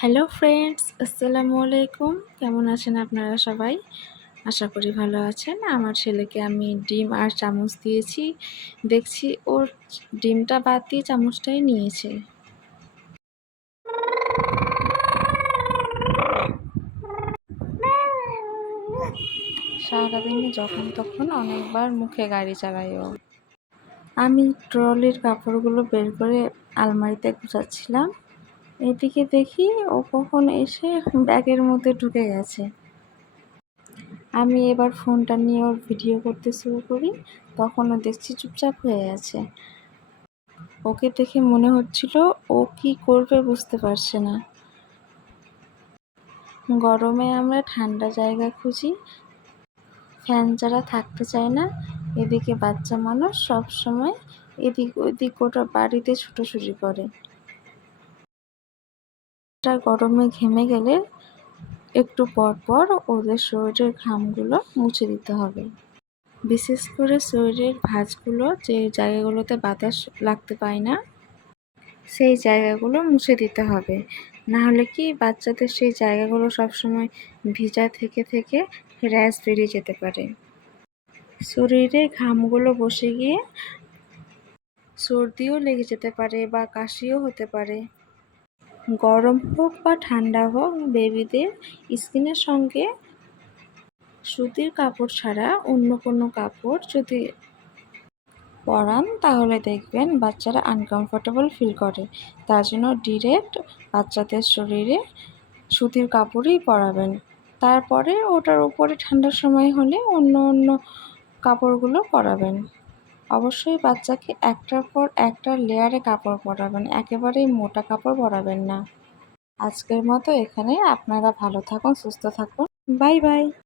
Hello friends, আসসালামু আলাইকুম। কেমন আছেন আপনারা সবাই? আশা করি ভালো আছেন। আমার ছেলেকে আমি ডিম আর চামচ দিয়েছি, দেখছি ওর ডিমটা বাদ দিয়ে চামচটাই নিয়েছে। সারাদিনে যখন তখন অনেকবার মুখে গাড়ি চালায় ও। আমি ট্রলির কাপড়গুলো বের করে আলমারিতে গুছাচ্ছিলাম, এদিকে দেখি ও কখন এসে ব্যাগের মধ্যে ঢুকে গেছে। আমি এবার ফোনটা নিয়ে ওর ভিডিও করতে শুরু করি, তখনও দেখছি চুপচাপ হয়ে আছে। ওকে দেখে মনে হচ্ছিল ও কি করবে বুঝতে পারছে না। গরমে আমরা ঠান্ডা জায়গা খুঁজি, ফ্যান ছাড়া থাকতে চায় না। এদিকে বাচ্চা মানুষ সব সময় এদিক ওদিক গোটা বাড়িতে ছুটোছুটি করে। গরমে ঘেমে গেলে একটু পর পর ওদের শরীরের ঘামগুলো মুছে দিতে হবে। বিশেষ করে শরীরের ভাঁজগুলো, যে জায়গাগুলোতে বাতাস লাগতে পায় না, সেই জায়গাগুলো মুছে দিতে হবে। না হলে কি বাচ্চাদের সেই জায়গাগুলো সবসময় ভিজা থেকে থেকে র্যাশ বেরিয়ে যেতে পারে। শরীরে ঘামগুলো বসে গিয়ে সর্দিও লেগে যেতে পারে বা কাশিও হতে পারে। গরম হোক বা ঠান্ডা হোক, বেবিদের স্কিনের সঙ্গে সুতির কাপড় ছাড়া অন্য কোনো কাপড় যদি পরান তাহলে দেখবেন বাচ্চারা আনকমফোর্টেবল ফিল করে। তার জন্য ডিরেক্ট বাচ্চাদের শরীরে সুতির কাপড়ই পরাবেন। তারপরে ওটার উপরে ঠান্ডার সময় হলে অন্য কাপড়গুলো পরাবেন। অবশ্যই বাচ্চাকে একটার পর একটা লেয়ারে কাপড় পরাবেন, একেবারেই মোটা কাপড় পরাবেন না। আজকের মতো এখানে। আপনারা ভালো থাকুন, সুস্থ থাকুন। Bye bye.